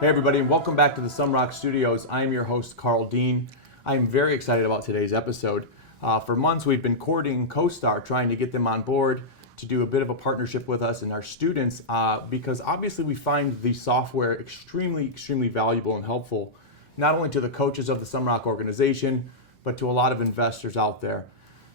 Hey everybody, and welcome back to the Sumrok Studios. I am your host, Carl Dean. I am very excited about today's episode. For months we've been courting CoStar, trying to get them on board to do a bit of a partnership with us and our students, because obviously we find the software extremely valuable and helpful, not only to the coaches of the Sumrok organization, but to a lot of investors out there.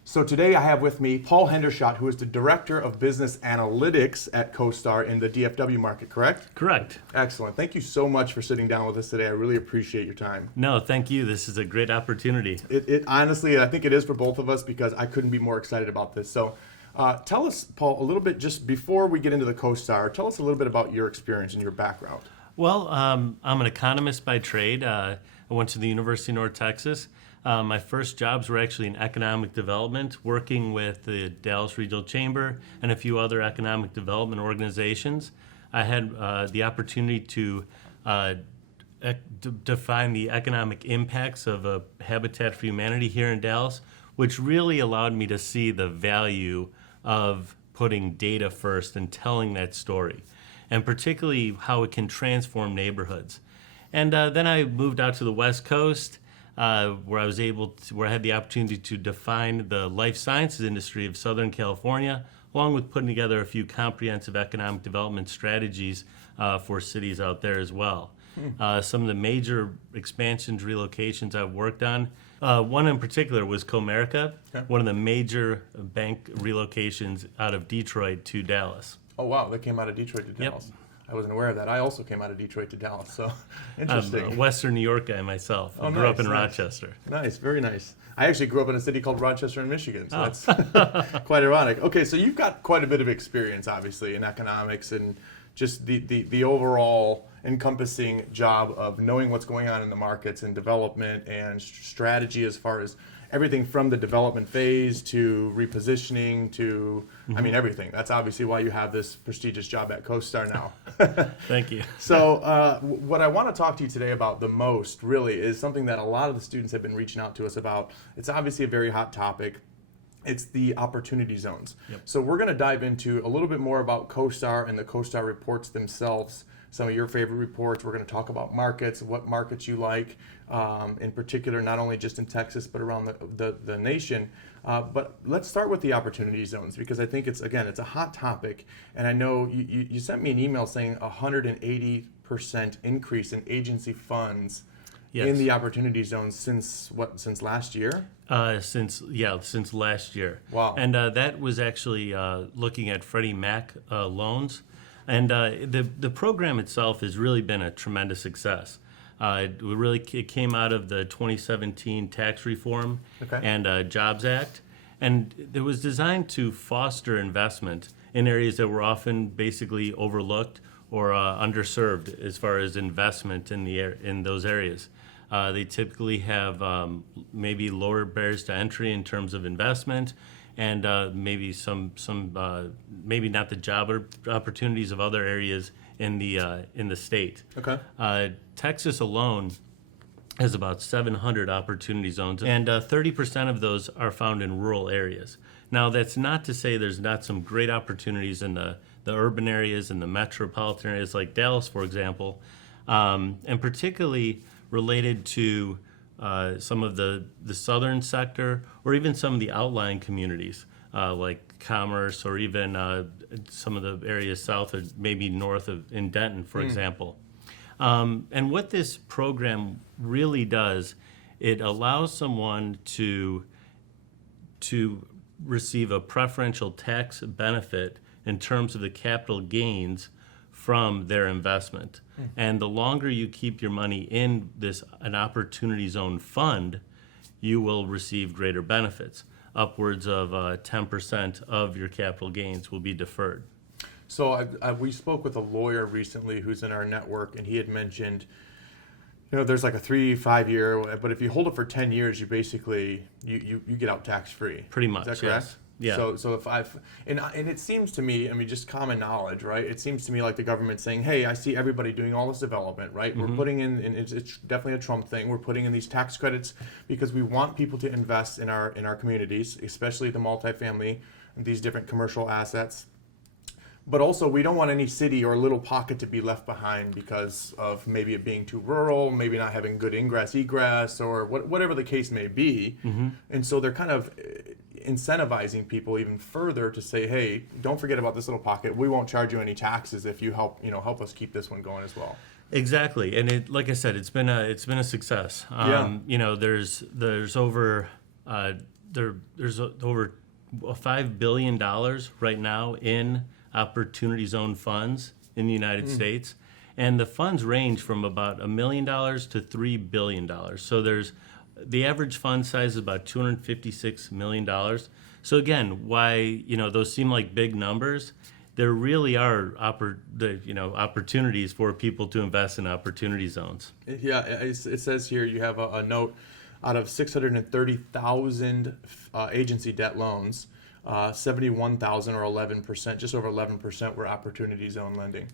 So today I have with me Paul Hendershot, who is the Director of Business Analytics at CoStar in the DFW market, correct? Correct. Excellent. Thank you so much for sitting down with us today. I really appreciate your time. No, thank you. This is a great opportunity. It honestly, I think it is for both of us because I couldn't be more excited about this. So tell us, Paul, a little bit, just before we get into the CoStar, tell us a little bit about your experience and your background. Well, I'm an economist by trade. I went to the University of North Texas. My first jobs were actually in economic development, working with the Dallas Regional Chamber and a few other economic development organizations. I had the opportunity to define the economic impacts of a Habitat for Humanity here in Dallas, which really allowed me to see the value of putting data first and telling that story, and particularly how it can transform neighborhoods. And then I moved out to the West Coast, where I had the opportunity to define the life sciences industry of Southern California, along with putting together a few comprehensive economic development strategies for cities out there as well. Some of the major expansions, relocations I've worked on, one in particular was Comerica, one of the major bank relocations out of Detroit to Dallas. Oh, wow. They came out of Detroit to Dallas. Yep. I wasn't aware of that. I also came out of Detroit to Dallas, so interesting. I'm a Western New York guy myself. I grew up in Rochester. Nice, very nice. I actually grew up in a city called Rochester in Michigan, so that's quite ironic. Okay, so you've got quite a bit of experience, obviously, in economics and just the overall encompassing job of knowing what's going on in the markets and development and strategy as far as everything from the development phase to repositioning to, I mean, everything. That's obviously why you have this prestigious job at CoStar now. Thank you. So what I want to talk to you today about the most really is something that a lot of the students have been reaching out to us about. It's obviously a very hot topic. It's the opportunity zones. Yep. So we're going to dive into a little bit more about CoStar and the CoStar reports themselves, some of your favorite reports. We're going to talk about markets, what markets you like, in particular, not only just in Texas, but around the nation. But let's start with the opportunity zones, because I think it's a hot topic. And I know you sent me an email saying 180% increase in agency funds in the opportunity zones since last year? Since last year. Wow. And that was actually looking at Freddie Mac loans. And the program itself has really been a tremendous success. It came out of the 2017 tax reform and Jobs Act. And it was designed to foster investment in areas that were often basically overlooked or underserved as far as investment in those areas. They typically have maybe lower barriers to entry in terms of investment, and maybe maybe not the job opportunities of other areas in the state. Okay. Texas alone has about 700 opportunity zones, and 30% of those are found in rural areas. Now, that's not to say there's not some great opportunities in the urban areas and the metropolitan areas like Dallas, for example, and particularly related to some of the southern sector or even some of the outlying communities like Commerce or even some of the areas south or maybe north of in Denton, for example. And what this program really does, it allows someone to receive a preferential tax benefit in terms of the capital gains from their investment. And the longer you keep your money in an opportunity zone fund, you will receive greater benefits. Upwards of 10% of your capital gains will be deferred. So we spoke with a lawyer recently who's in our network, and he had mentioned, there's like a 3-5 year, but if you hold it for 10 years, you basically you get out tax free. Pretty much. Is that correct? Yes. Yeah. So if and it seems to me, just common knowledge, right? It seems to me like the government's saying, hey, I see everybody doing all this development, right? We're putting in, and it's definitely a Trump thing. We're putting in these tax credits because we want people to invest in our communities, especially the multifamily and these different commercial assets. But also, we don't want any city or little pocket to be left behind because of maybe it being too rural, maybe not having good ingress, egress, or whatever the case may be. And so they're kind of incentivizing people even further to say, hey, don't forget about this little pocket. We won't charge you any taxes if you help us keep this one going as well. Exactly, and like I said, it's been a success. There's over over $5 billion right now in Opportunity Zone funds in the United States, and the funds range from about $1 million to $3 billion. So the average fund size is about $256 million. So again, why those seem like big numbers? There really are opportunities for people to invest in opportunity zones. Yeah, it says here you have a note out of 630,000 agency debt loans, 71,000 or 11%, just over 11% were opportunity zone lending.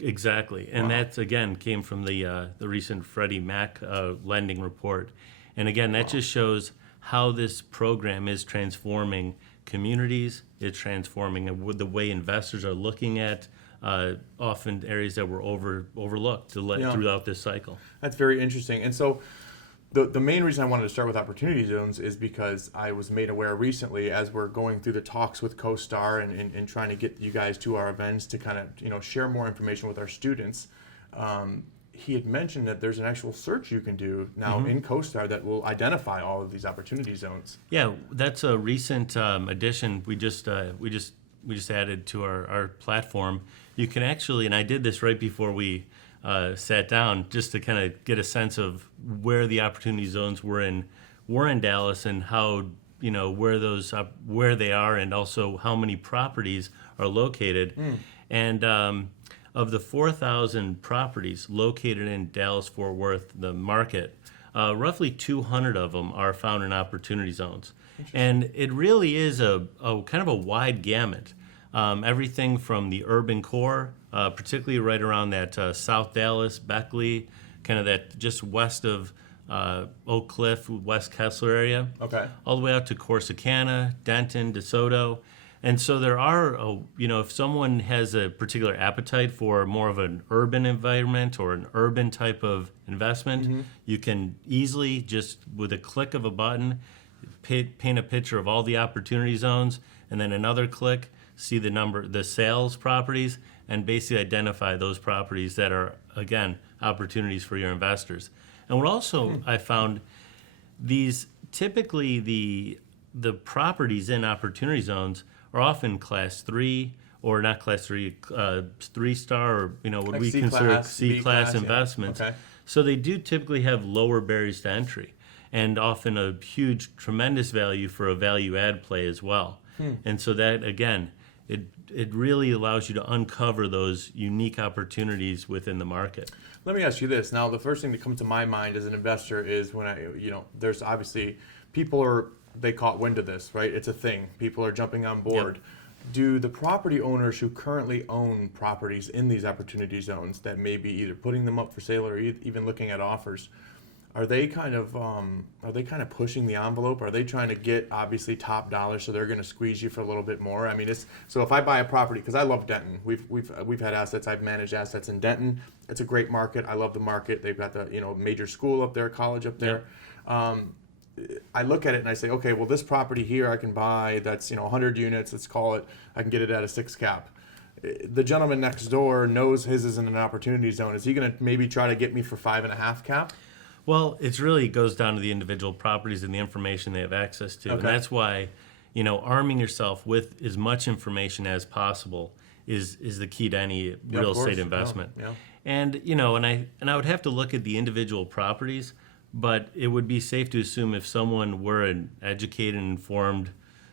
Exactly, and that again came from the recent Freddie Mac lending report, and again that just shows how this program is transforming communities. It's transforming the way investors are looking at often areas that were overlooked throughout this cycle. That's very interesting. And so the main reason I wanted to start with opportunity zones is because I was made aware recently, as we're going through the talks with CoStar and trying to get you guys to our events to kind of share more information with our students. He had mentioned that there's an actual search you can do now in CoStar that will identify all of these opportunity zones. Yeah, that's a recent addition we just added to our platform. You can actually, and I did this right before we sat down, just to kind of get a sense of where the opportunity zones were in Dallas and how where they are, and also how many properties are located. And of the 4,000 properties located in Dallas-Fort Worth, the market, roughly 200 of them are found in opportunity zones. And it really is a kind of a wide gamut. Everything from the urban core, particularly right around that South Dallas, Beckley, kind of that just west of Oak Cliff, West Kessler area, all the way out to Corsicana, Denton, DeSoto. And so there are, if someone has a particular appetite for more of an urban environment or an urban type of investment, you can easily, just with a click of a button, paint a picture of all the opportunity zones, and then another click, see the sales properties, and basically identify those properties that are, again, opportunities for your investors. And what also I found, typically the properties in opportunity zones are often class 3, or not class 3, 3-star, or what like we consider C-class investments. Yeah. Okay. So they do typically have lower barriers to entry, and often a huge, tremendous value for a value add play as well. And so that, again, it really allows you to uncover those unique opportunities within the market. Let me ask you this. Now, the first thing that comes to my mind as an investor is when there's obviously they caught wind of this, right? It's a thing. People are jumping on board. Yep. Do the property owners who currently own properties in these opportunity zones that may be either putting them up for sale or even looking at offers, are they kind of pushing the envelope? Are they trying to get obviously top dollar, so they're going to squeeze you for a little bit more? I mean, so if I buy a property, because I love Denton, we've had assets, I've managed assets in Denton. It's a great market. I love the market. They've got the major school up there, college up there. Yep. I look at it and I say, okay, well, this property here I can buy that's 100 units. Let's call it. I can get it at a 6 cap. The gentleman next door knows his is in an opportunity zone. Is he going to maybe try to get me for 5.5 cap? Well, it really goes down to the individual properties and the information they have access to. Okay. And that's why, arming yourself with as much information as possible is the key to any real estate investment. Yeah. And, and I would have to look at the individual properties, but it would be safe to assume if someone were an educated, informed,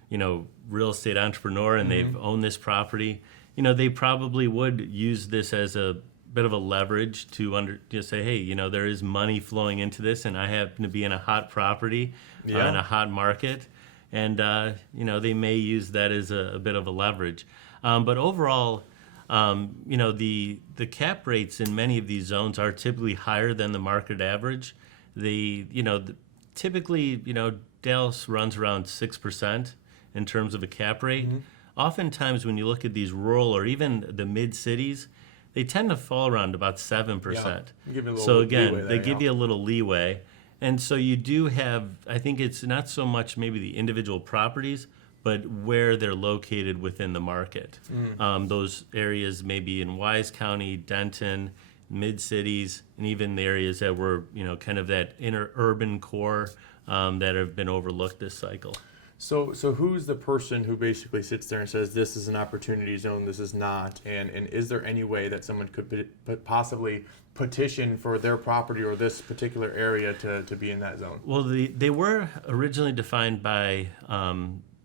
real estate entrepreneur and they've owned this property, they probably would use this as a bit of a leverage to say, hey, there is money flowing into this, and I happen to be in a hot property in a hot market, and they may use that as a bit of a leverage. But overall, the cap rates in many of these zones are typically higher than the market average. Typically, Dallas runs around 6% in terms of a cap rate. oftentimes when you look at these rural or even the mid-cities, they tend to fall around about 7%. Yeah. Give you a little So again, leeway they there, give you a little leeway. And so you do have, I think it's not so much maybe the individual properties, but where they're located within the market. Those areas maybe in Wise County, Denton, mid-cities, and even the areas that were, kind of that inner urban core that have been overlooked this cycle. So who's the person who basically sits there and says, this is an opportunity zone, this is not? And is there any way that someone could possibly petition for their property or this particular area to be in that zone? Well, they were originally defined by,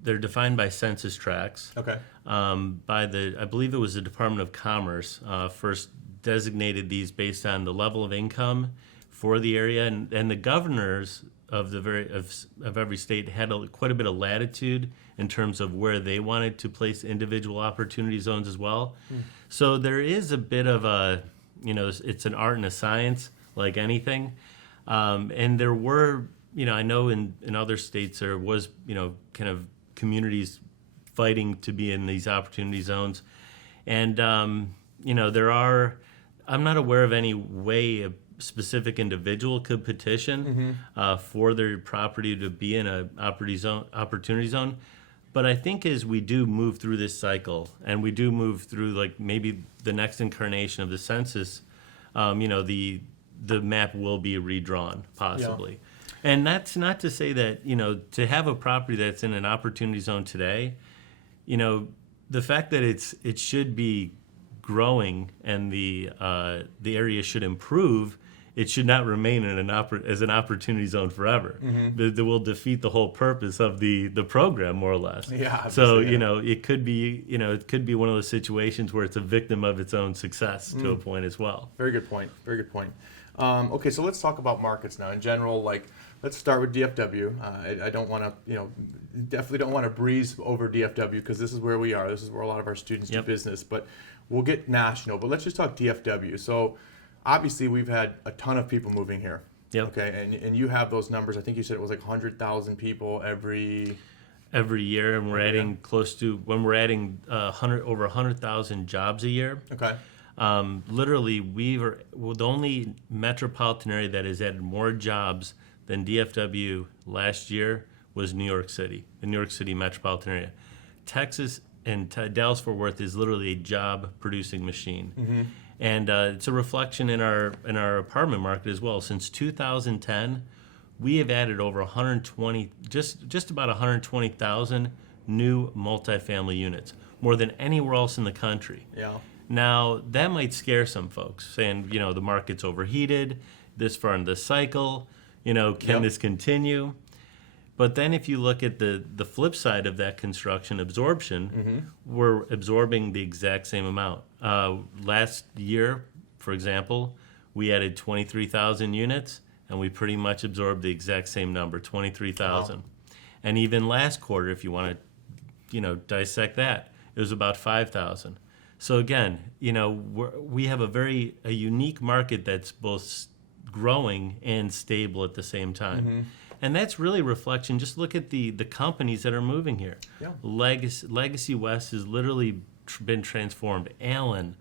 they're defined by census tracts. Okay. I believe it was the Department of Commerce first designated these based on the level of income for the area, and the governors of every state had quite a bit of latitude in terms of where they wanted to place individual opportunity zones as well. So there is a bit of a, it's an art and a science like anything. And there were, I know in other states there was, kind of communities fighting to be in these opportunity zones. And, there are, I'm not aware of any way a specific individual could petition for their property to be in an opportunity zone. But I think as we do move through this cycle and we do move through like maybe the next incarnation of the census, the map will be redrawn possibly. Yeah. And that's not to say that, to have a property that's in an opportunity zone today, the fact that it should be growing and the area should improve, it should not remain in as an opportunity zone forever. That will defeat the whole purpose of the program, more or less. Yeah. So it could be one of those situations where it's a victim of its own success to a point as well. Very good point. Very good point. Okay, so let's talk about markets now in general. Let's start with DFW. I don't want to, definitely don't want to breeze over DFW because this is where we are. This is where a lot of our students do business. But we'll get national. But let's just talk DFW. So obviously we've had a ton of people moving here. Yep. Okay, and you have those numbers. I think you said it was like 100,000 people every year, and we're adding over 100,000 jobs a year. Okay. Literally, we're the only metropolitan area that has added more jobs than DFW last year was New York City, the New York City metropolitan area. Texas and Dallas-Fort Worth is literally a job-producing machine. And it's a reflection in our apartment market as well. Since 2010, we have added over 120, just about 120,000 new multifamily units, more than anywhere else in the country. Yeah. Now, that might scare some folks, saying, the market's overheated, this far in the cycle, can this continue? But then if you look at the flip side of that construction absorption, we're absorbing the exact same amount. Last year, for example, we added 23,000 units, and we pretty much absorbed the exact same number, 23,000. Wow. And even last quarter, if you want to, dissect that, it was about 5,000. So again, we have a unique market that's both growing and stable at the same time. And that's really a reflection. Just look at the companies that are moving here. Yeah. Legacy West has literally been transformed. Allen,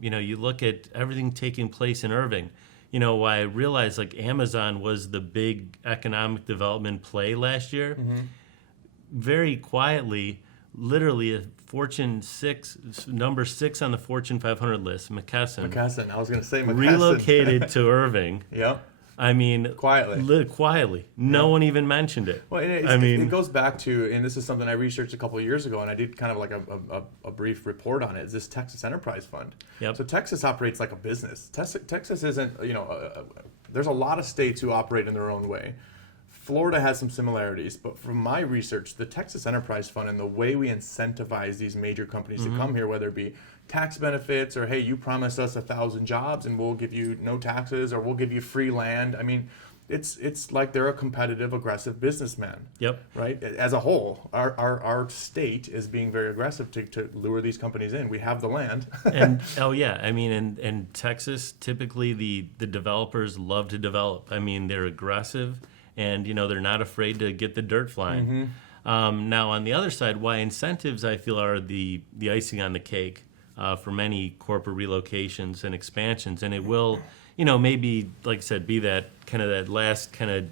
you look at everything taking place in Irving. I realized Amazon was the big economic development play last year. Very quietly, literally a number 6 on the Fortune 500 list, McKesson. I was going to say McKesson. Relocated to Irving. Yep. I mean, quietly. No one even mentioned it. Well, it goes back to, and this is something I researched a couple of years ago, and I did kind of like a brief report on it, is this Texas Enterprise Fund. Yep. So Texas operates like a business. Texas isn't, there's a lot of states who operate in their own way. Florida has some similarities, but from my research, the Texas Enterprise Fund and the way we incentivize these major companies to come here, whether it be tax benefits or, hey, you promise us 1,000 jobs and we'll give you no taxes or we'll give you free land. I mean, it's like they're a competitive, aggressive businessman. Yep. Right? As a whole, our state is being very aggressive to lure these companies in. We have the land. And in Texas, typically the developers love to develop. I mean, they're aggressive. And, they're not afraid to get the dirt flying. Now, on the other side, why incentives, I feel, are the icing on the cake for many corporate relocations and expansions. And it will, maybe, like I said, be that last kind of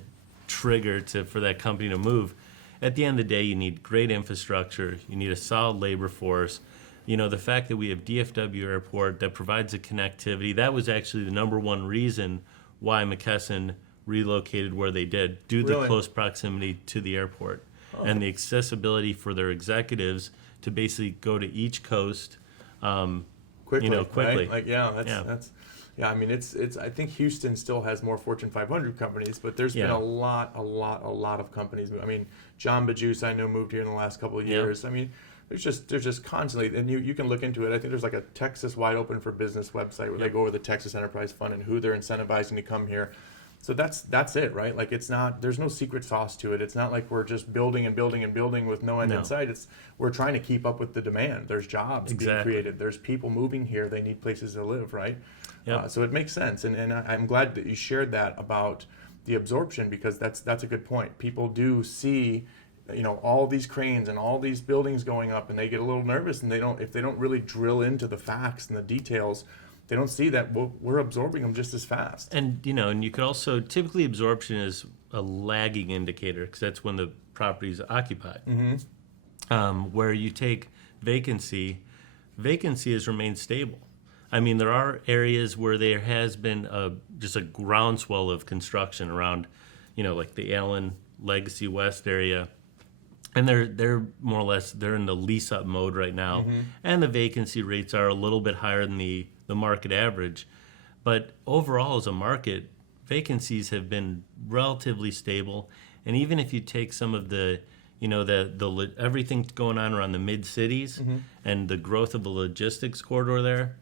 trigger for that company to move. At the end of the day, you need great infrastructure. You need a solid labor force. The fact that we have DFW Airport that provides the connectivity, that was actually the number one reason why McKesson relocated where they did, due to the close proximity to the airport and the accessibility for their executives to basically go to each coast quickly. Right? That's I mean, it's. I think Houston still has more Fortune 500 companies, but there's been a lot of companies. I mean, John Bajus, I know, moved here in the last couple of years. I mean, there's just constantly, and you can look into it. I think there's like a Texas Wide Open for Business website where they go over the Texas Enterprise Fund and who they're incentivizing to come here. So that's it, right? Like, it's not, there's no secret sauce to it. It's not like we're just building and building and building with no end in sight. We're trying to keep up with the demand. There's jobs being created. There's people moving here. They need places to live, right? Yep. So it makes sense. And I'm glad that you shared that about the absorption, because that's a good point. People do see, all these cranes and all these buildings going up, and they get a little nervous, and if they don't really drill into the facts and the details, they don't see that we're absorbing them just as fast. And and you could also, typically absorption is a lagging indicator, because that's when the property is occupied. Mm-hmm. Where you take vacancy has remained stable. I mean, there are areas where there has been just a groundswell of construction around, like the Allen Legacy West area, and they're more or less, they're in the lease up mode right now, mm-hmm. and the vacancy rates are a little bit higher than the market average. But overall, as a market, vacancies have been relatively stable. And even if you take some of the everything going on around the mid cities, mm-hmm. and the growth of the logistics corridor there,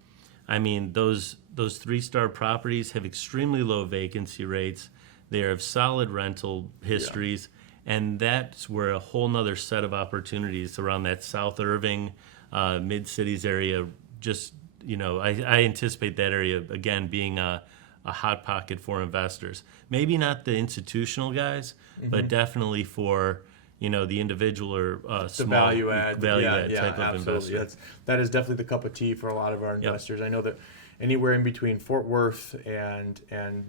I mean, those 3-star properties have extremely low vacancy rates. They have solid rental histories, and that's where a whole nother set of opportunities around that South Irving, mid cities area. Just I anticipate that area again being a hot pocket for investors. Maybe not the institutional guys, mm-hmm. but definitely for the individual or small value add type of absolutely. investor. That is definitely the cup of tea for a lot of our investors. Yep. I know that anywhere in between Fort Worth and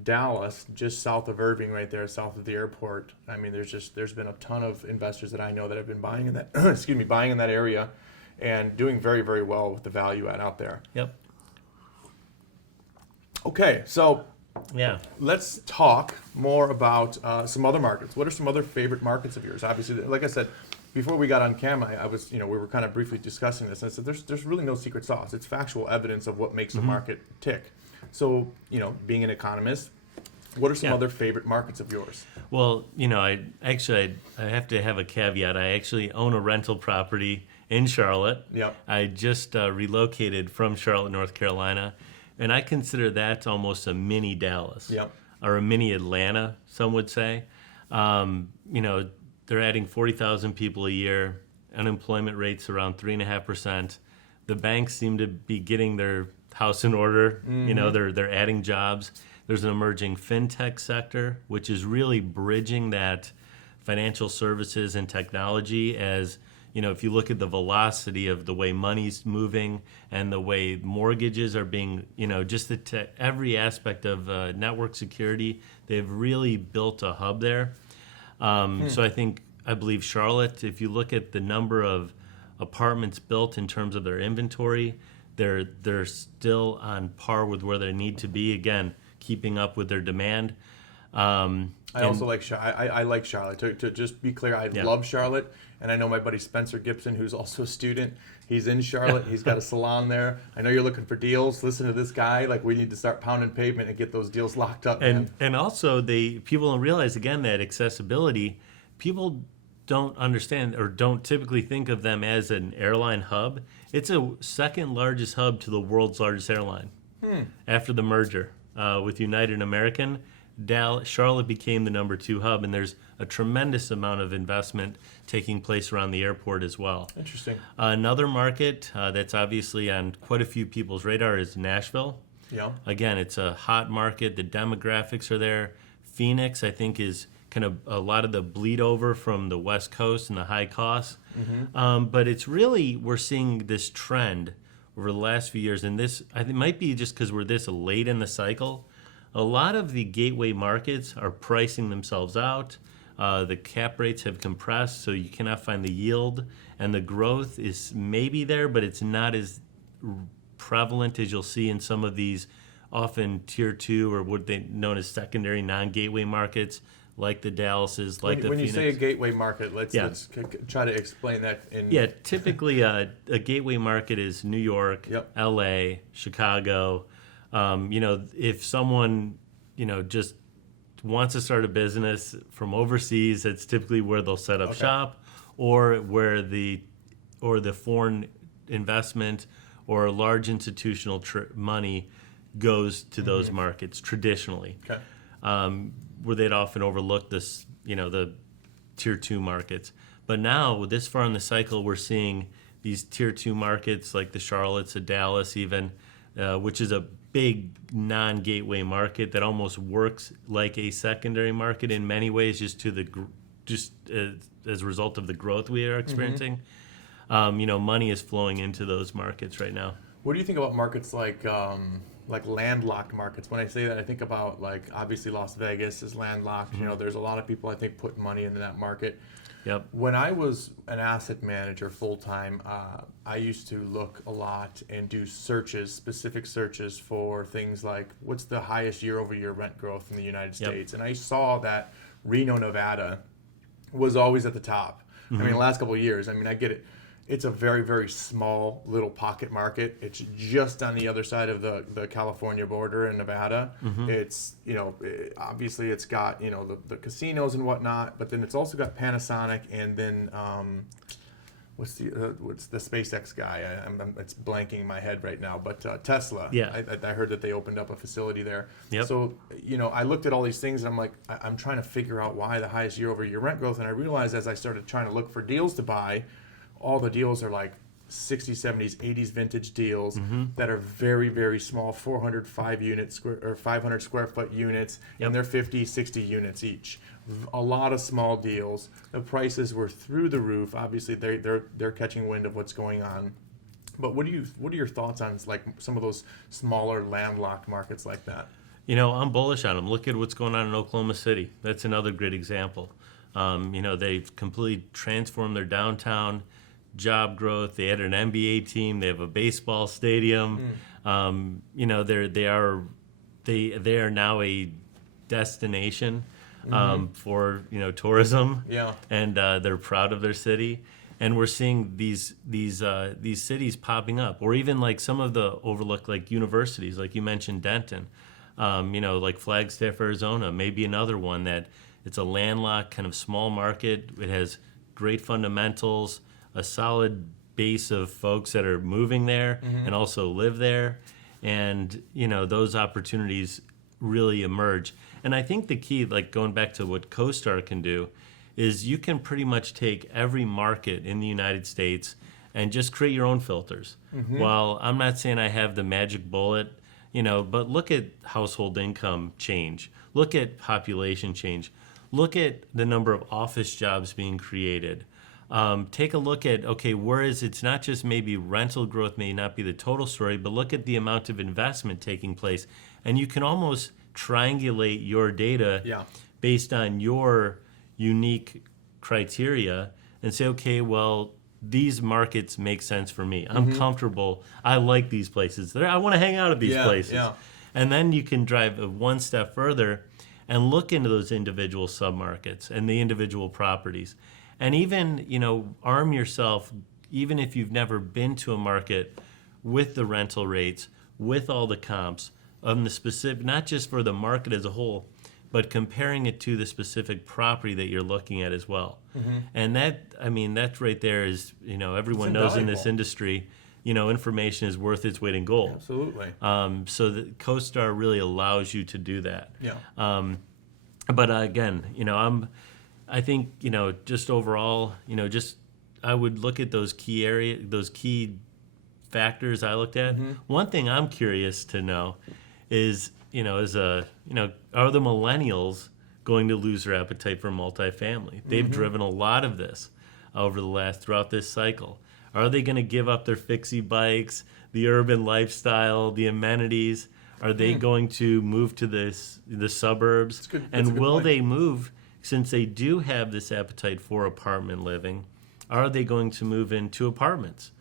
Dallas, just south of Irving, right there, south of the airport. I mean, there's been a ton of investors that I know that have been buying in that buying in that area, and doing very, very well with the value add out there. Yep. Okay, so let's talk more about some other markets. What are some other favorite markets of yours? Obviously, like I said, before we got on camera, I was, we were kind of briefly discussing this, and I said there's really no secret sauce. It's factual evidence of what makes mm-hmm. a market tick. So, being an economist, what are some other favorite markets of yours? Well, I have to have a caveat. I actually own a rental property in Charlotte. Yep. I just relocated from Charlotte, North Carolina, and I consider that almost a mini Dallas. Yep. Or a mini Atlanta, some would say. They're adding 40,000 people a year. Unemployment rates around 3.5%. The banks seem to be getting their house in order. Mm-hmm. They're adding jobs. There's an emerging fintech sector, which is really bridging that financial services and technology. As if you look at the velocity of the way money's moving and the way mortgages are being, just every aspect of network security, they've really built a hub there. So I believe Charlotte, if you look at the number of apartments built in terms of their inventory, they're still on par with where they need to be, again, keeping up with their demand. I also like Charlotte. I like Charlotte. To just be clear, I love Charlotte, and I know my buddy Spencer Gibson, who's also a student. He's in Charlotte. He's got a salon there. I know you're looking for deals. Listen to this guy. Like, we need to start pounding pavement and get those deals locked up. And also, people don't realize, again, that accessibility. People don't understand or don't typically think of them as an airline hub. It's a second largest hub to the world's largest airline after the merger with United and American. Charlotte became the number 2 hub, and there's a tremendous amount of investment taking place around the airport as well. Interesting. Another market that's obviously on quite a few people's radar is Nashville. Yeah. Again, it's a hot market. The demographics are there. Phoenix, I think, is kind of a lot of the bleed over from the West Coast and the high costs. But it's really, we're seeing this trend over the last few years, and this I think might be just because we're this late in the cycle. A lot of the gateway markets are pricing themselves out. The cap rates have compressed, so you cannot find the yield, and the growth is maybe there, but it's not as prevalent as you'll see in some of these often tier 2 or what they known as secondary non-gateway markets, like the Dallases, like the When you Phoenix. say a gateway market, let's try to explain that. Typically a gateway market is New York, LA, Chicago. If someone, just wants to start a business from overseas, it's typically where they'll set up shop, or where the foreign investment or large institutional money goes to those markets traditionally. Where they'd often overlook this, the tier 2 markets. But now, this far in the cycle, we're seeing these tier 2 markets like the Charlottes, the Dallas even, which is a big non-gateway market that almost works like a secondary market in many ways, just as a result of the growth we are experiencing. Money is flowing into those markets right now. What do you think about markets like landlocked markets? When I say that, I think about obviously Las Vegas is landlocked. There's a lot of people I think put money into that market. When I was an asset manager full time, I used to look a lot and do specific searches for things like what's the highest year-over-year rent growth in the United States, and I saw that Reno, Nevada, was always at the top. I mean, the last couple of years. I mean, I get it. It's a very, very small little pocket market. It's just on the other side of the California border in Nevada. It's, obviously it's got, the casinos and whatnot, but then it's also got Panasonic and then, what's the SpaceX guy? It's blanking in my head right now, but Tesla. I heard that they opened up a facility there. So, I looked at all these things and I'm like, I'm trying to figure out why the highest year-over-year rent growth. And I realized as I started trying to look for deals to buy, all the deals are like 60s, 70s, 80s vintage deals that are very, very small, 500 square foot units, and they're 50, 60 units each. A lot of small deals. The prices were through the roof. Obviously, they're catching wind of what's going on. But what are your thoughts on some of those smaller landlocked markets like that? I'm bullish on them. Look at what's going on in Oklahoma City. That's another great example. They've completely transformed their downtown. Job growth. They added an NBA team. They have a baseball stadium. They are now a destination for tourism. And they're proud of their city. And we're seeing these cities popping up, or even like some of the overlooked universities, like you mentioned Denton. Like Flagstaff, Arizona, maybe another one that it's a landlocked kind of small market. It has great fundamentals, a solid base of folks that are moving there and also live there. And, those opportunities really emerge. And I think the key, going back to what CoStar can do, is you can pretty much take every market in the United States and just create your own filters. While I'm not saying I have the magic bullet, but look at household income change. Look at population change. Look at the number of office jobs being created. Take a look at, whereas it's not just maybe rental growth may not be the total story, but look at the amount of investment taking place. And you can almost triangulate your data based on your unique criteria and say, these markets make sense for me. I'm comfortable. I like these places. I want to hang out at these places. And then you can drive one step further and look into those individual submarkets and the individual properties. And even, arm yourself, even if you've never been to a market, with the rental rates, with all the comps, on the specific, not just for the market as a whole, but comparing it to the specific property that you're looking at as well. And that right there is, everyone knows in this industry, information is worth its weight in gold. Absolutely. So the CoStar really allows you to do that. But again, I think, just overall, I would look at those key factors I looked at. One thing I'm curious to know is, are the millennials going to lose their appetite for multifamily? They've driven a lot of this throughout this cycle. Are they going to give up their fixie bikes, the urban lifestyle, the amenities? Are they going to move to the suburbs? And will they move, since they do have this appetite for apartment living? Are they going to move into apartments?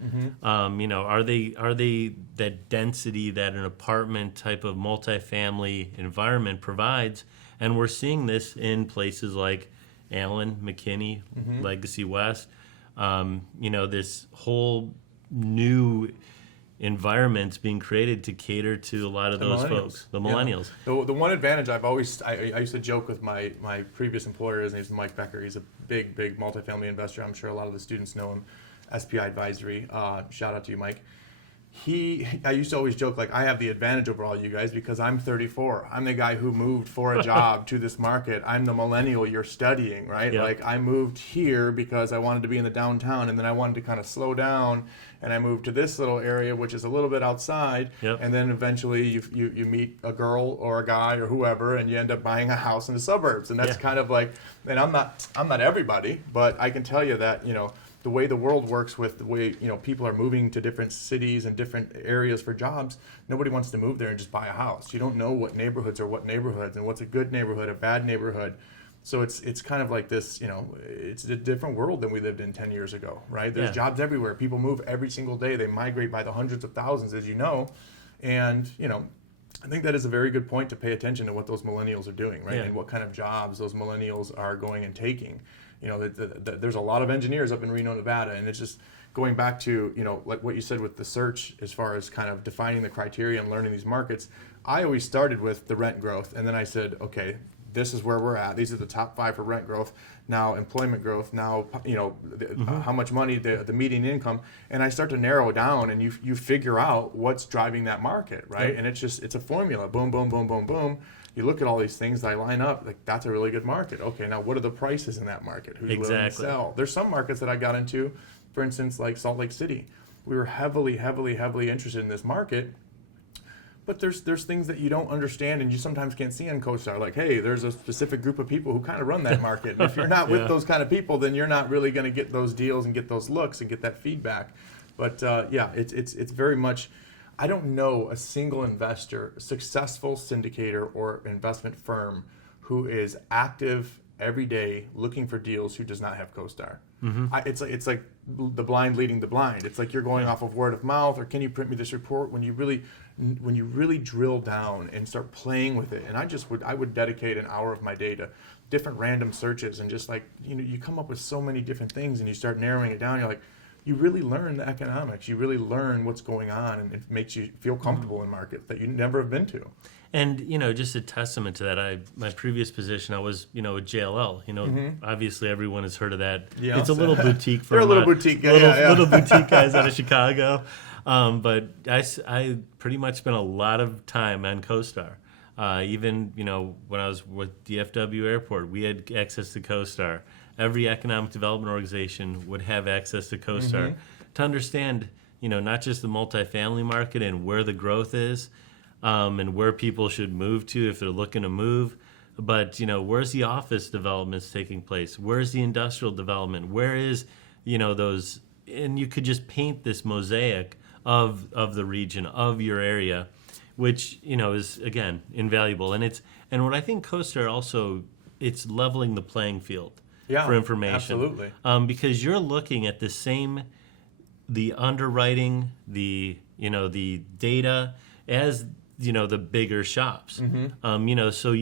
Are they that density that an apartment type of multifamily environment provides? And we're seeing this in places like Allen, McKinney, Legacy West. This whole new environments being created to cater to a lot of those folks, the millennials. Yeah. The one advantage I used to joke with my previous employer, his name's Mike Becker. He's a big multifamily investor. I'm sure a lot of the students know him. SPI Advisory. Shout out to you, Mike. I used to always joke, like, I have the advantage over all you guys because I'm 34. I'm the guy who moved for a job to this market. I'm the millennial you're studying, right? Yep. Like, I moved here because I wanted to be in the downtown, and then I wanted to kind of slow down, and I moved to this little area, which is a little bit outside. Yep. And then eventually you meet a girl or a guy or whoever, and you end up buying a house in the suburbs. And that's kind of like, and I'm not everybody, but I can tell you that, the way the world works with the way, people are moving to different cities and different areas for jobs, nobody wants to move there and just buy a house. You don't know what neighborhoods are what neighborhoods and what's a good neighborhood, a bad neighborhood. So it's kind of like this, it's a different world than we lived in 10 years ago, right? There's jobs everywhere. People move every single day. They migrate by the hundreds of thousands, as you know. And, I think that is a very good point to pay attention to what those millennials are doing, right? And what kind of jobs those millennials are going and taking. There's a lot of engineers up in Reno, Nevada, and it's just going back to, like what you said with the search as far as kind of defining the criteria and learning these markets. I always started with the rent growth, and then I said, okay, this is where we're at. These are the top 5 for rent growth. Now employment growth. Now how much money, the median income, and I start to narrow down, and you figure out what's driving that market, right? Yep. And it's a formula. Boom, boom, boom, boom, boom. You look at all these things that line up, like that's a really good market. Okay, now what are the prices in that market? Who's willing to sell? There's some markets that I got into, for instance, like Salt Lake City. We were heavily interested in this market, but there's things that you don't understand and you sometimes can't see on CoStar. Like, hey, there's a specific group of people who kind of run that market. And if you're not with those kind of people, then you're not really going to get those deals and get those looks and get that feedback. But it's very much. I don't know a single investor, successful syndicator or investment firm who is active every day looking for deals who does not have CoStar. It's like the blind leading the blind. It's like you're going off of word of mouth, or can you print me this report? When you really drill down and start playing with it, and I would dedicate an hour of my day to different random searches, and just like you come up with so many different things, and you start narrowing it down. You're like, you really learn the economics. You really learn what's going on, and it makes you feel comfortable in markets that you never have been to. And, just a testament to that, my previous position, I was, with JLL. Obviously everyone has heard of that. Yeah, it's a little boutique firm. They're a little boutique guy. Little boutique guys out of Chicago. But I pretty much spent a lot of time on CoStar. Even, when I was with DFW Airport, we had access to CoStar. Every economic development organization would have access to CoStar to understand, not just the multifamily market and where the growth is, and where people should move to if they're looking to move, but where's the office developments taking place? Where's the industrial development? Where is those? And you could just paint this mosaic of the region, of your area, which is again invaluable. And what I think CoStar also, it's leveling the playing field. For information. Absolutely. Because you're looking at the underwriting, the data as the bigger shops. So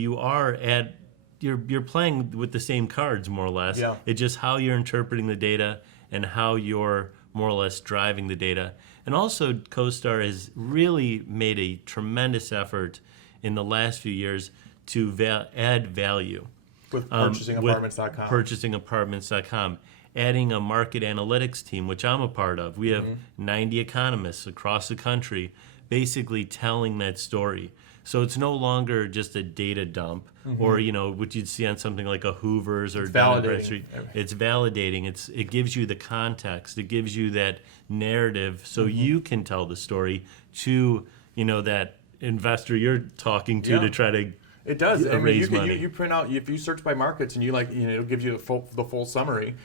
you're playing with the same cards more or less. Yeah. It's just how you're interpreting the data and how you're more or less driving the data. And also CoStar has really made a tremendous effort in the last few years to add value. With purchasingapartments.com. Purchasingapartments.com. Adding a market analytics team, which I'm a part of. We have 90 economists across the country basically telling that story. So it's no longer just a data dump or, what you'd see on something like a Hoover's or Dun & Bradstreet. It's validating. It gives you the context. It gives you that narrative so you can tell the story to, that investor you're talking to try to It does. I mean, raise money. you print out, if you search by markets and it'll give you the full summary.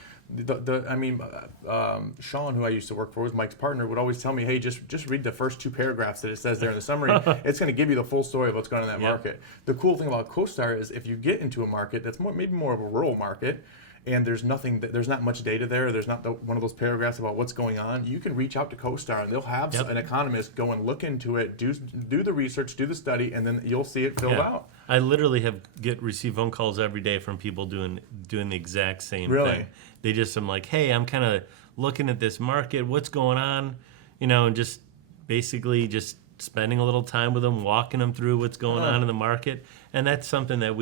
Sean, who I used to work for, was Mike's partner, would always tell me, hey, just read the first 2 paragraphs that it says there in the summary. It's going to give you the full story of what's going on in that market. The cool thing about CoStar is if you get into a market that's maybe more of a rural market, and there's not much data there, there's not one of those paragraphs about what's going on, you can reach out to CoStar and they'll have an economist go and look into it, do the research, do the study, and then you'll see it filled out. I literally receive phone calls every day from people doing the exact same thing. I'm like, hey, I'm kind of looking at this market, what's going on, and just basically just spending a little time with them, walking them through what's going on in the market. And that's something that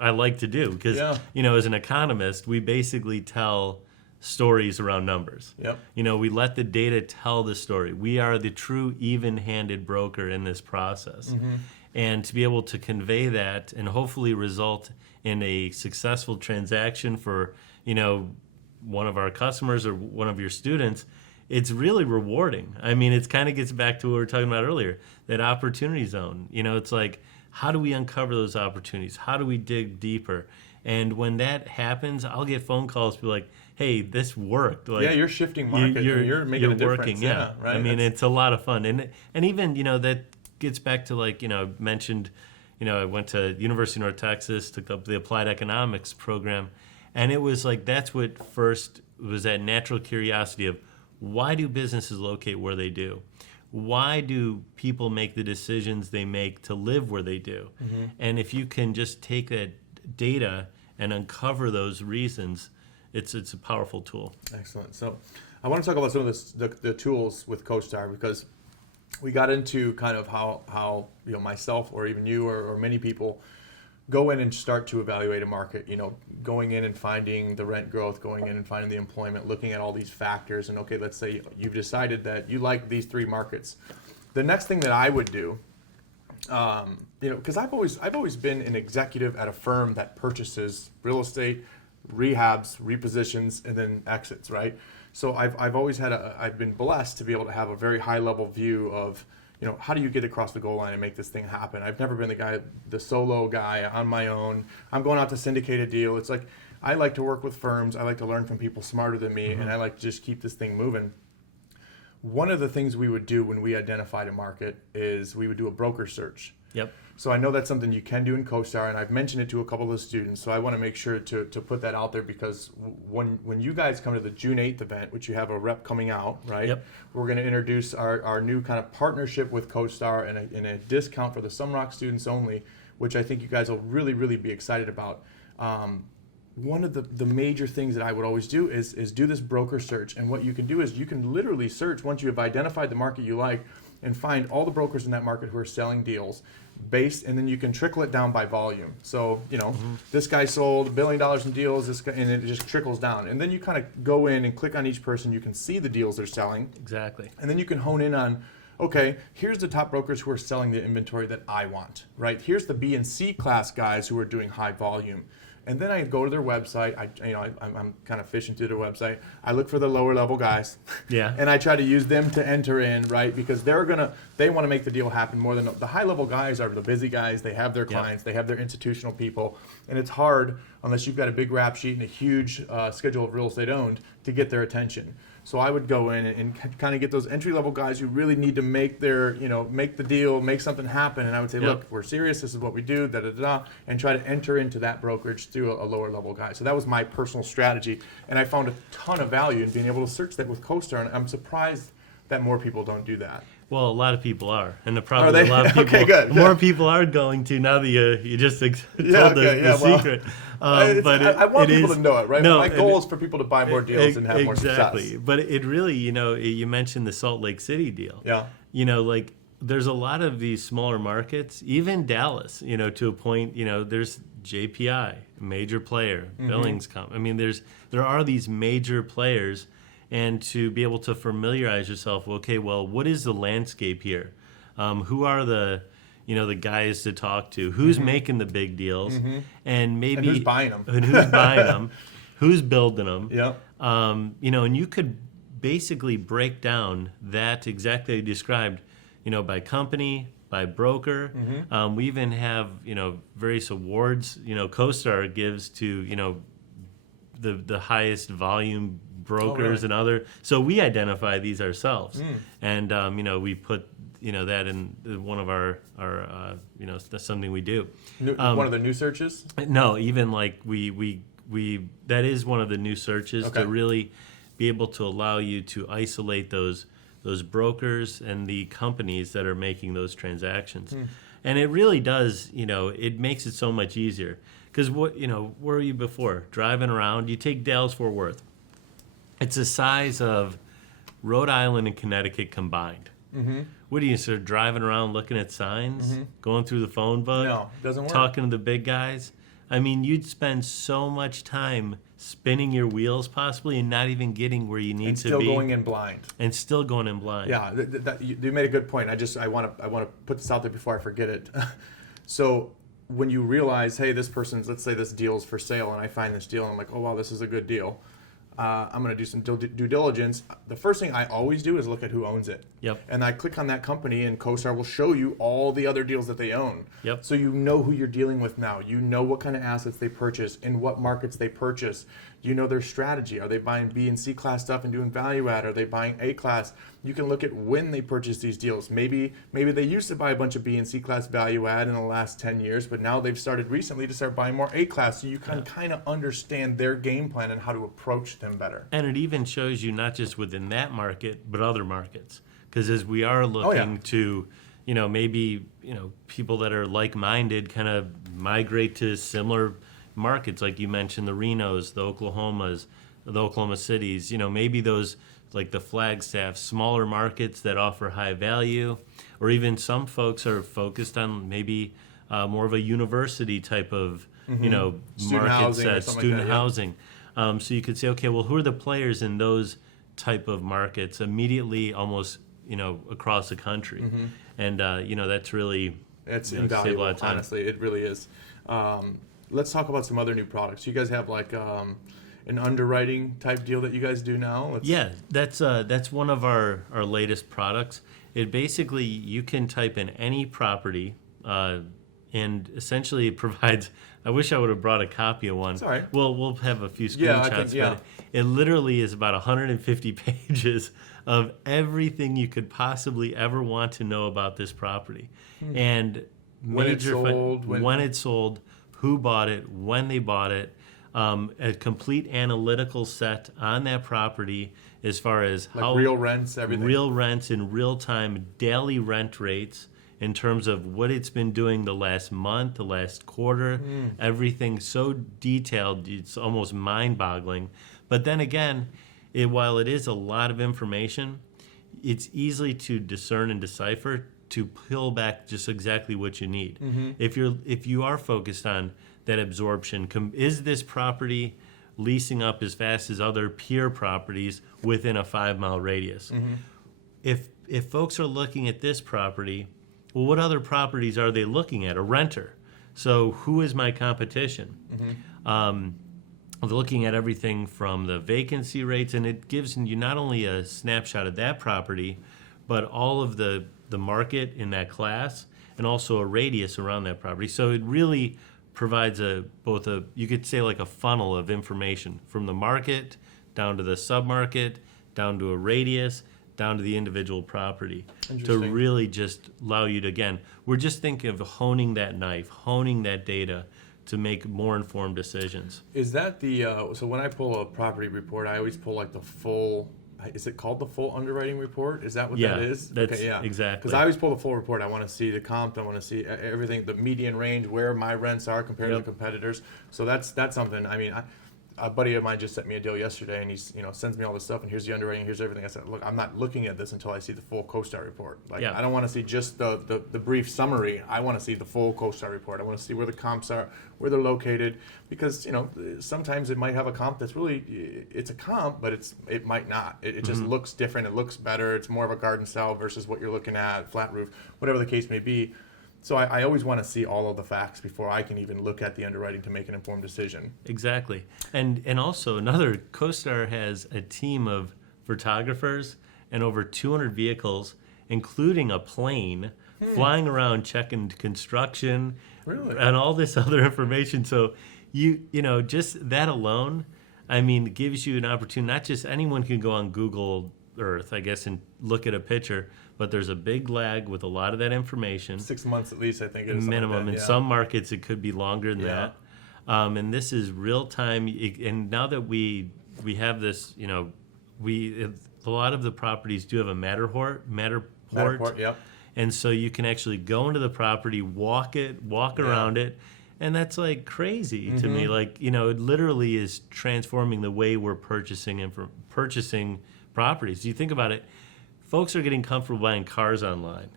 I like to do because, as an economist, we basically tell stories around numbers. Yep. We let the data tell the story. We are the true even-handed broker in this process. Mm-hmm. And to be able to convey that and hopefully result in a successful transaction for, one of our customers or one of your students, it's really rewarding. I mean, it kind of gets back to what we were talking about earlier, that opportunity zone. It's like, how do we uncover those opportunities? How do we dig deeper? And when that happens, I'll get phone calls, be like, hey, this worked. Like, you're shifting market. You're making a difference. Working, yeah. Right? I mean, it's a lot of fun. And even, that gets back to I mentioned, I went to University of North Texas, took up the applied economics program. And it was like, that's what first was that natural curiosity of, why do businesses locate where they do? Why do people make the decisions they make to live where they do? Mm-hmm. And if you can just take that data and uncover those reasons, it's a powerful tool. Excellent. So I want to talk about some of the tools with CoStar, because we got into kind of how myself or even you or many people go in and start to evaluate a market, going in and finding the rent growth, going in and finding the employment, looking at all these factors. And okay, let's say you've decided that you like these 3 markets. The next thing that I would do, because I've always been an executive at a firm that purchases real estate, rehabs, repositions, and then exits, right? So I've always I've been blessed to be able to have a very high level view of, how do you get across the goal line and make this thing happen? I've never been the solo guy on my own. I'm going out to syndicate a deal. It's like, I like to work with firms. I like to learn from people smarter than me, and I like to just keep this thing moving. One of the things we would do when we identified a market is we would do a broker search. Yep. So I know that's something you can do in CoStar, and I've mentioned it to a couple of the students. So I want to make sure to put that out there, because when you guys come to the June 8th event, which you have a rep coming out, right? Yep. We're going to introduce our new kind of partnership with CoStar and a discount for the Sumrok students only, which I think you guys will really, really be excited about. One of the major things that I would always do is do this broker search. And what you can do is you can literally search, once you have identified the market you like, and find all the brokers in that market who are selling deals and then you can trickle it down by volume. So, this guy sold $1 billion in deals, this guy, and it just trickles down. And then you kind of go in and click on each person. You can see the deals they're selling. Exactly. And then you can hone in on, okay, here's the top brokers who are selling the inventory that I want, right? Here's the B and C class guys who are doing high volume. And then I go to their website. I'm kind of fishing through their website. I look for the lower level guys. Yeah. And I try to use them to enter in, right? Because they want to make the deal happen more than the high level guys are the busy guys. They have their clients. They have their institutional people. And it's hard unless you've got a big rap sheet and a huge schedule of real estate owned to get their attention. So I would go in and kind of get those entry-level guys who really need to make make the deal, make something happen. And I would say, look, we're serious. This is what we do, and try to enter into that brokerage through a lower-level guy. So that was my personal strategy. And I found a ton of value in being able to search that with CoStar. And I'm surprised that more people don't do that. Well, a lot of people are, and probably a lot of people. Okay, good. More people are going to now that you just told the secret. I want people to know it, right? No, my goal is for people to buy more deals and have more success. Exactly, but it really, you mentioned the Salt Lake City deal. Yeah. There's a lot of these smaller markets, even Dallas. To a point. There's JPI, major player, Billings. I mean, there are these major players. And to be able to familiarize yourself, okay, well, what is the landscape here? Who are the guys to talk to? Who's making the big deals? And maybe and who's buying them? And who's buying them? Who's building them? Yeah. And you could basically break down that exactly described, by company, by broker. We even have, various awards, CoStar gives to, the highest volume brokers and other. So we identify these ourselves. And, we put, that in one of our that's something we do. One of the new searches? No, even like we that is one of the new searches to really be able to allow you to isolate those brokers and the companies that are making those transactions. And it really does, it makes it so much easier. Because where were you before? Driving around, you take Dallas-Fort Worth. It's the size of Rhode Island and Connecticut combined. What do you start driving around looking at signs, going through the phone book? No, doesn't work. Talking to the big guys? I mean, you'd spend so much time spinning your wheels possibly and not even getting where you need to be. And still going in blind. And still going in blind. Yeah, you made a good point. I want to put this out there before I forget it. So when you realize, hey, this person's, let's say this deal's for sale, and I find this deal, and I'm like, oh, wow, this is a good deal. I'm going to do some due diligence. The first thing I always do is look at who owns it. Yep. And I click on that company, and CoStar will show you all the other deals that they own. Yep. So you know who you're dealing with now. You know what kind of assets they purchase, in what markets they purchase. You know their strategy. Are they buying B and C class stuff and doing value add? Are they buying A class? You can look at when they purchase these deals. Maybe they used to buy a bunch of B and C class value add in the last 10 years, but now they've started recently to start buying more A class. So you can kind of understand their game plan and how to approach them better. And it even shows you not just within that market, but other markets. Because as we are looking to, maybe, people that are like-minded kind of migrate to similar markets, like you mentioned, the Renos, the Oklahomas, the Oklahoma cities, maybe those like the Flagstaff, smaller markets that offer high value, or even some folks are focused on maybe more of a university type of, market set, student housing. So you could say, okay, well, who are the players in those type of markets immediately almost, across the country? And, that's really, it's save a invaluable, lot of time. honestly. It really is. Let's talk about some other new products. You guys have like an underwriting type deal that you guys do now? That's one of our latest products. It basically, you can type in any property, and essentially it provides, I wish I would have brought a copy of one. It's all right. We'll have a few screenshots, but it literally is about 150 pages of everything you could possibly ever want to know about this property. And when it's sold, who bought it, when they bought it, a complete analytical set on that property as far as like how real rents, everything. Real rents in real time, daily rent rates in terms of what it's been doing the last month, the last quarter, everything so detailed, it's almost mind-boggling. But then again, while it is a lot of information, it's easily to discern and decipher to peel back just exactly what you need. If you are focused on that absorption, is this property leasing up as fast as other peer properties within a 5-mile radius? If folks are looking at this property, well, what other properties are they looking at? A renter. So who is my competition? Looking at everything from the vacancy rates, and it gives you not only a snapshot of that property, but all of the market in that class, and also a radius around that property. So it really provides you could say like a funnel of information from the market down to the submarket, down to a radius, down to the individual property, to really just allow you to, again, we're just thinking of honing that knife, honing that data to make more informed decisions. Is that so when I pull a property report, I always pull like the full, is it called the full underwriting report? Is that what that is? That's exactly. Because I always pull the full report. I want to see the comp. I want to see everything, the median range, where my rents are compared to the competitors. So that's something. I mean, a buddy of mine just sent me a deal yesterday, and he's sends me all this stuff, and here's the underwriting, here's everything. I said, look, I'm not looking at this until I see the full CoStar report. I don't want to see just the brief summary. I want to see the full CoStar report. I want to see where the comps are, where they're located, because sometimes it might have a comp that's really, it's a comp, but it might not. It just looks different. It looks better. It's more of a garden style versus what you're looking at, flat roof, whatever the case may be. So I always want to see all of the facts before I can even look at the underwriting to make an informed decision. Exactly. And also CoStar has a team of photographers and over 200 vehicles, including a plane flying around checking construction Really? and all this other information. So you know, just that alone, I mean, gives you an opportunity. Not just anyone can go on Google Earth, I guess, and look at a picture, but there's a big lag with a lot of that information. 6 months at least, I think it is. Minimum. Like In some markets, it could be longer than Yeah. that. And this is real time. And now that we have this, you know, a lot of the properties do have a Matterport. Yep. And so you can actually go into the property, walk around it, and that's like crazy to me. Like, you know, it literally is transforming the way we're purchasing properties. You think about it, folks are getting comfortable buying cars online.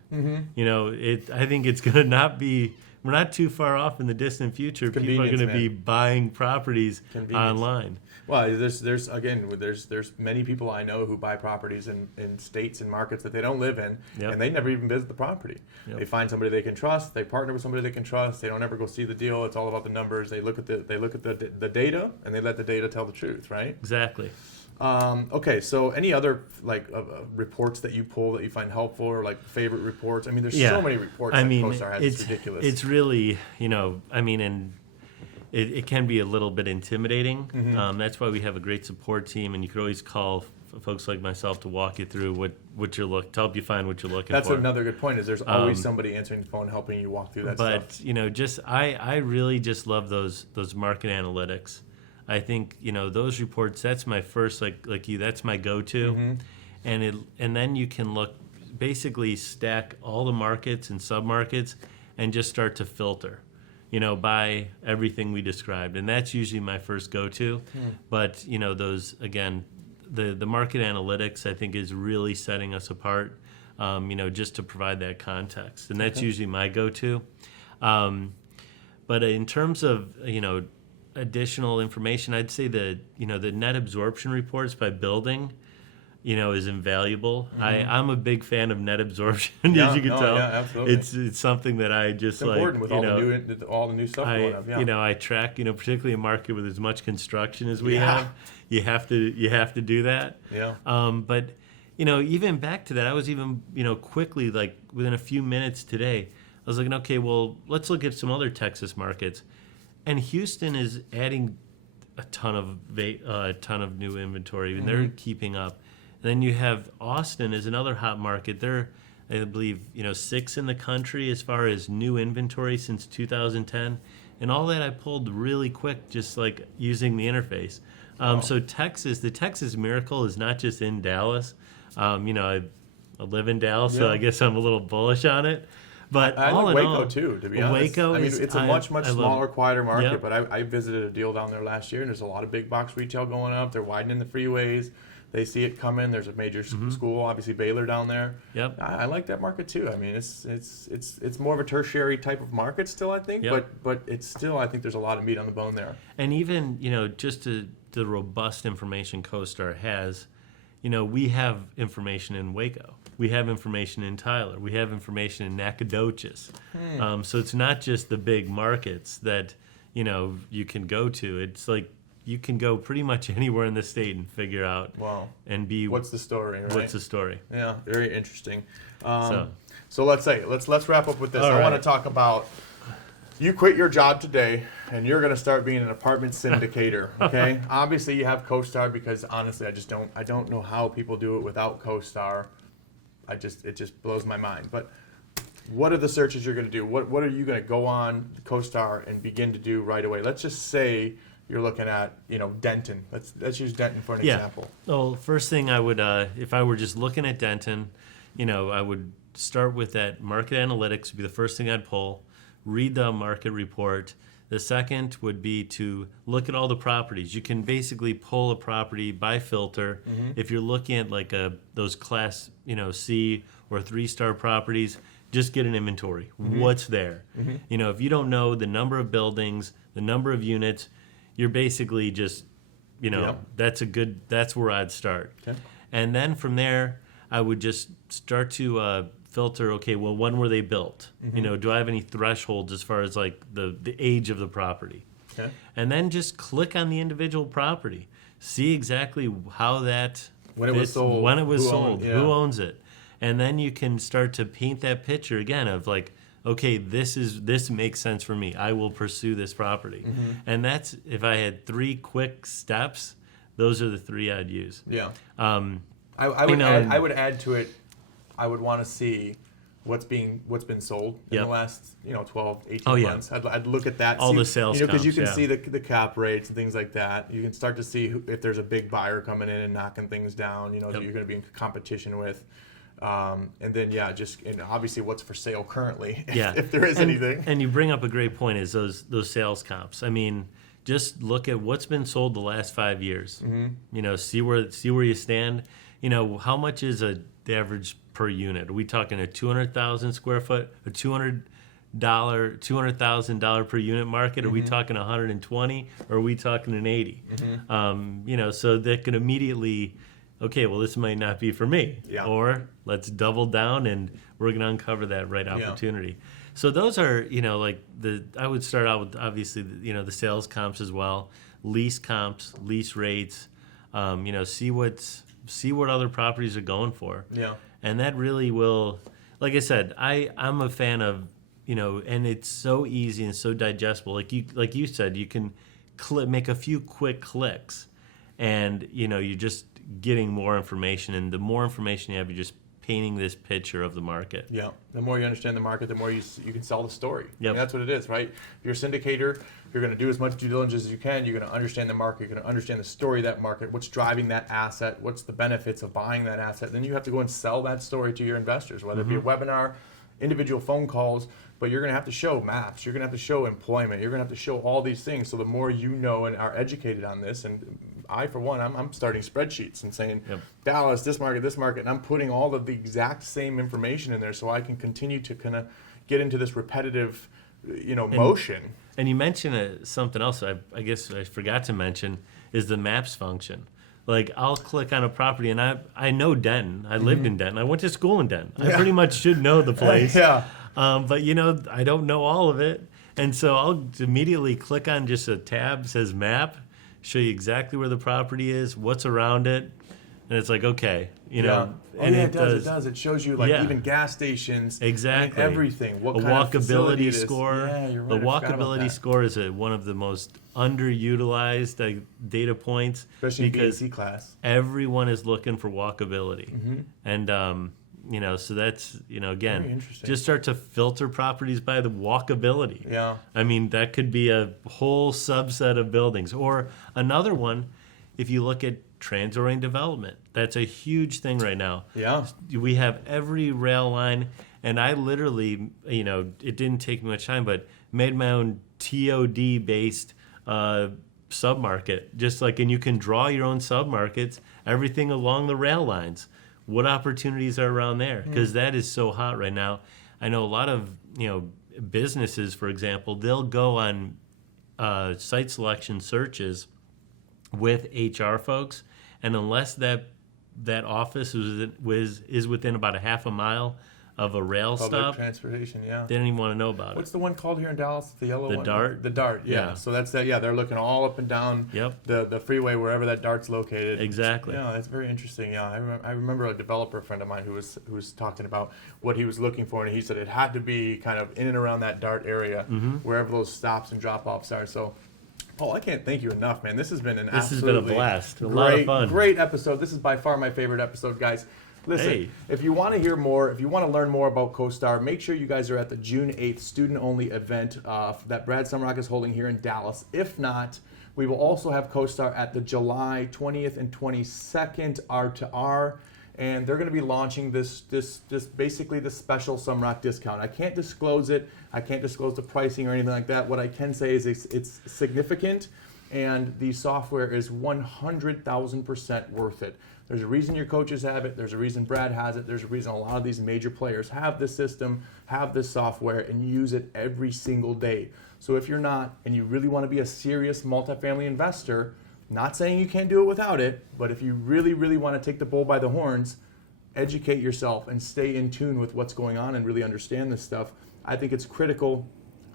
You know, I think it's going to not be. We're not too far off in the distant future. People are going to be buying properties online. Well, there's many people I know who buy properties in states and markets that they don't live in, and they never even visit the property. They find somebody they can trust. They partner with somebody they can trust. They don't ever go see the deal. It's all about the numbers. They look at the data, and they let the data tell the truth, right? Exactly. Okay, so any other reports that you pull that you find helpful, or like favorite reports? I mean, there's so many reports that CoStar has. It's ridiculous. It's really, you know, I mean, and it can be a little bit intimidating. That's why we have a great support team, and you could always call folks like myself to walk you through what you're to help you find what you're looking for. That's another good point. Is there's always somebody answering the phone helping you walk through that stuff. But you know, just I really just love those market analytics. I think, you know, those reports, that's my first, like you, that's my go-to. And then you can basically stack all the markets and sub-markets and just start to filter, you know, by everything we described. And that's usually my first go-to. But, you know, those, again, the market analytics, I think, is really setting us apart, you know, just to provide that context. And that's usually my go-to. But in terms of, you know, additional information, I'd say the net absorption reports by building, you know, is invaluable. I'm a big fan of net absorption, as you can tell. Yeah, absolutely. It's something that I just it's important with all the new stuff going up. Yeah. You know, I track, you know, particularly a market with as much construction as we have. You have to do that. Yeah. But you know, even back to that, I was even, you know, quickly, like within a few minutes today, I was like, okay, well, let's look at some other Texas markets. And Houston is adding a ton of new inventory, and they're keeping up. And then you have Austin is another hot market. They're, I believe, you know, 6th in the country as far as new inventory since 2010. And all that I pulled really quick, just like using the interface. So the Texas miracle is not just in Dallas. You know, I live in Dallas, so I guess I'm a little bullish on it. But I like Waco too, to be honest. Waco it's a much smaller, quieter market. Yep. But I visited a deal down there last year, and there's a lot of big box retail going up. They're widening the freeways. They see it coming. There's a major school, obviously Baylor down there. Yep. I like that market too. I mean, it's more of a tertiary type of market still, I think. Yep. But it's still, I think there's a lot of meat on the bone there. And even, you know, just the robust information CoStar has, you know, we have information in Waco. We have information in Tyler. We have information in Nacogdoches. So it's not just the big markets that, you know, you can go to. It's like you can go pretty much anywhere in the state and figure out and be what's the story, right? What's the story? Yeah, very interesting. So let's wrap up with this. I want to talk about, you quit your job today and you're going to start being an apartment syndicator, okay? Obviously you have CoStar, because honestly I don't know how people do it without CoStar. It just blows my mind. But what are the searches you're going to do? What are you going to go on CoStar and begin to do right away? Let's just say you're looking at, you know, Denton. Let's use Denton for an example. Well, first thing I would, if I were just looking at Denton, you know, I would start with that market analytics would be the first thing I'd pull, read the market report. The second would be to look at all the properties. You can basically pull a property by filter. If you're looking at like those class, you know, C or 3-star properties, just get an inventory. What's there? You know, if you don't know the number of buildings, the number of units, you're basically just, you know, that's where I'd start. Okay. And then from there, I would just start to filter, okay, well, when were they built? You know, do I have any thresholds as far as like the age of the property? Okay. And then just click on the individual property. See exactly how that when it was sold, who owns it. And then you can start to paint that picture again of like, okay, this makes sense for me. I will pursue this property. And that's, if I had 3 quick steps, those are the 3 I'd use. Yeah. I would add to it, I would want to see what's been sold in the last 12, 18 months. I'd look at that. All the sales because you comps, can see the cap rates and things like that. You can start to see if there's a big buyer coming in and knocking things down, that you're going to be in competition with. And then and obviously what's for sale currently, if there is anything. And you bring up a great point, is those sales comps. I mean, just look at what's been sold the last 5 years. See where you stand. How much is the average per unit? Are we talking a 200,000 square foot, a $200,000 per unit market? Are we talking 120, or are we talking an 80? So that can immediately, okay, well, this might not be for me. Or let's double down and we're going to uncover that right opportunity. So those are, I would start out with obviously, the sales comps as well, lease comps, lease rates, see what other properties are going for. And that really will, like I said, I'm a fan of, and it's so easy and so digestible. Like you said, you can make a few quick clicks, and you're just getting more information. And the more information you have, you're just painting this picture of the market. The more you understand the market, the more you can sell the story. I mean, that's what it is, right? If you're a syndicator, you're going to do as much due diligence as you can. You're going to understand the market. You're going to understand the story of that market. What's driving that asset? What's the benefits of buying that asset? Then you have to go and sell that story to your investors, whether it be a webinar, individual phone calls. But you're going to have to show maps. You're going to have to show employment. You're going to have to show all these things. So the more you know and are educated on this, and I, for one, I'm starting spreadsheets and saying, Dallas, this market, and I'm putting all of the exact same information in there so I can continue to kind of get into this repetitive, motion. And you mentioned something else I guess I forgot to mention is the maps function. Like, I'll click on a property, and I know Denton. I lived in Denton. I went to school in Denton. I pretty much should know the place. But, I don't know all of it. And so I'll immediately click on just a tab that says map, show you exactly where the property is, what's around it. And it's like, okay, and it does. It shows you even gas stations, exactly, everything. What a kind walkability score. You're right. The walkability score is one of the most underutilized data points, especially because in B&C class. Everyone is looking for walkability, and so that's again, just start to filter properties by the walkability. I mean, that could be a whole subset of buildings, or another one. If you look at transit-oriented development, that's a huge thing right now. We have every rail line, and I literally, it didn't take me much time, but made my own TOD-based submarket, and you can draw your own submarkets, everything along the rail lines. What opportunities are around there? Because that is so hot right now. I know a lot of, businesses, for example, they'll go on site selection searches with HR folks, and unless that office is within about a half a mile of a rail Public stop, transportation, they don't even want to know about What's the one called here in Dallas? The yellow one? The Dart? The Dart, yeah. So that's that. Yeah, they're looking all up and down the freeway, wherever that Dart's located. Exactly. Yeah, that's very interesting. Yeah, I remember a developer friend of mine who was talking about what he was looking for, and he said it had to be kind of in and around that Dart area, wherever those stops and drop-offs are. So, Paul, I can't thank you enough, man. This has been a blast. A lot of fun. Great episode. This is by far my favorite episode, guys. Listen, if you want to hear more, if you want to learn more about CoStar, make sure you guys are at the June 8th student-only event that Brad Sumrok is holding here in Dallas. If not, we will also have CoStar at the July 20th and 22nd R2R, and they're going to be launching this basically the special Sumrok discount. I can't disclose it. I can't disclose the pricing or anything like that. What I can say is it's significant, and the software is 100,000% worth it. There's a reason your coaches have it. There's a reason Brad has it. There's a reason a lot of these major players have this system, have this software, and use it every single day. So if you're not, and you really want to be a serious multifamily investor, not saying you can't do it without it, but if you really, really want to take the bull by the horns, educate yourself and stay in tune with what's going on and really understand this stuff, I think it's critical.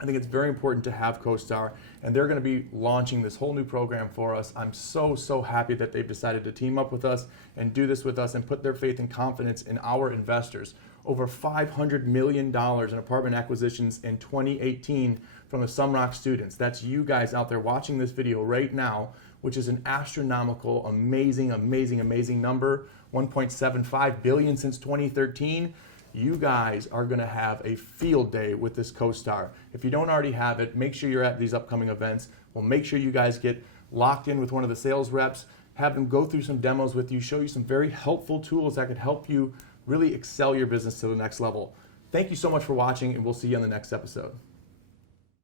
I think it's very important to have CoStar, and they're going to be launching this whole new program for us. I'm so happy that they've decided to team up with us and do this with us and put their faith and confidence in our investors. Over $500 million in apartment acquisitions in 2018 from the Sumrok students. That's you guys out there watching this video right now, which is an astronomical, amazing number. 1.75 billion since 2013. You guys are going to have a field day with this CoStar. If you don't already have it, make sure you're at these upcoming events. We'll make sure you guys get locked in with one of the sales reps, have them go through some demos with you, show you some very helpful tools that could help you really excel your business to the next level. Thank you so much for watching, and we'll see you on the next episode.